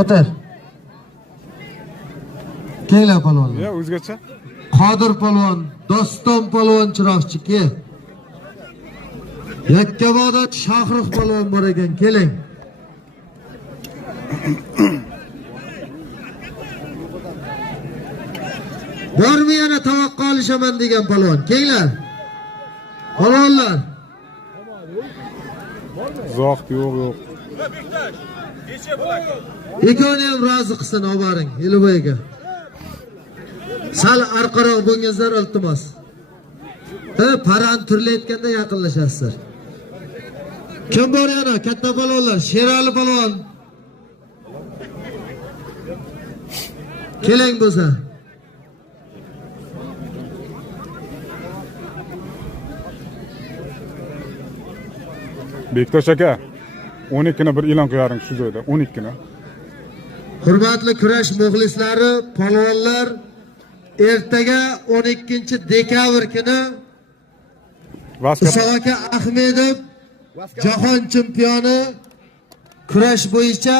O'tir. Kelinglar polvonlar. Ya o'zgacha. Qodir polvon, Doston polvon chiroqchi kel. Yakkaboda Shohrux polvon bor ekan, keling. Bormi yana tavoqqa olishaman degan polvon? Kelinglar. Polvonlar. Zo'q yo'q. Ikkovini ham rozi qilsin obaring, Eliboyga. Sal arqaroq bo'lganingizlar iltimos. Paran turlayotganda yaqinlashasizlar. Kim bor yana? Katta polvonlar, Sherali polvon. Keling bo'lsa. Bektosh aka, 12 ni bir e'lon qilaring shu joyda, 12 ni. Hurmatli kurash muxlislari, polvonlar, ertaga 12-dekabr kuni Isoq aka Ahmedov jahon chempioni kurash bo'yicha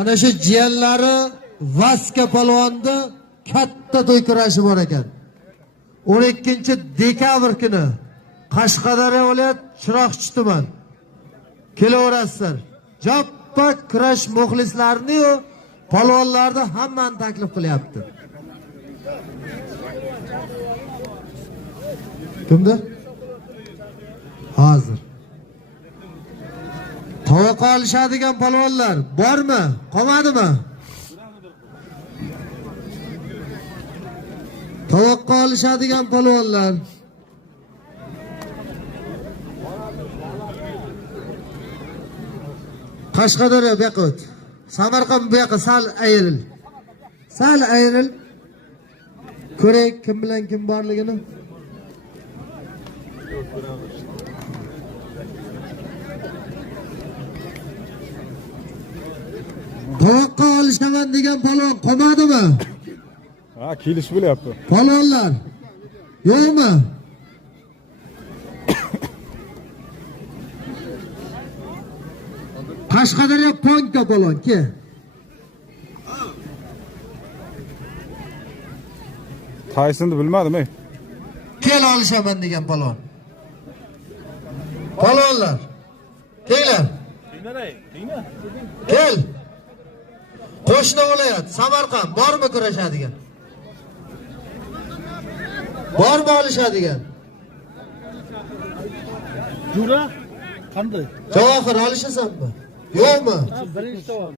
ana shu jiyanlari Vaska polvonni katta to'y kurashi bor ekan. 12-dekabr kuni Qashqadaryo viloyat Chiroqchi tuman kelaverasizlar. Joppa kurash muxlislarini va polvonlarni hammani taklif qilyapti. Kimda? Hozir. Tovoqqa olishadigan polvonlar bormi? Qolmadimi? Tovoqqa olishadigan polvonlar. Qashqadaryo bu yoqqa o't. Samarqand bu yoqqa sal ayril. Sal ayril. Ko'ray kim bilan kim borligini. Tovoqqa olishaman degan polvon qolmadimi? Ha, kelish bo'lyapti. Polvonlar. Yo'qmi? Qashqadaryo Ponka polvon ke. Qaysini bilmadim, ey. Kel olishaman degan polvon. Polvonlar. Kelinglar. Kel. Qo'shni viloyat Samarqand bormi kurashadigan? Bormi olishadigan? Jura qanday? Javohir olishasanmi? Yo'qmi? Birinchi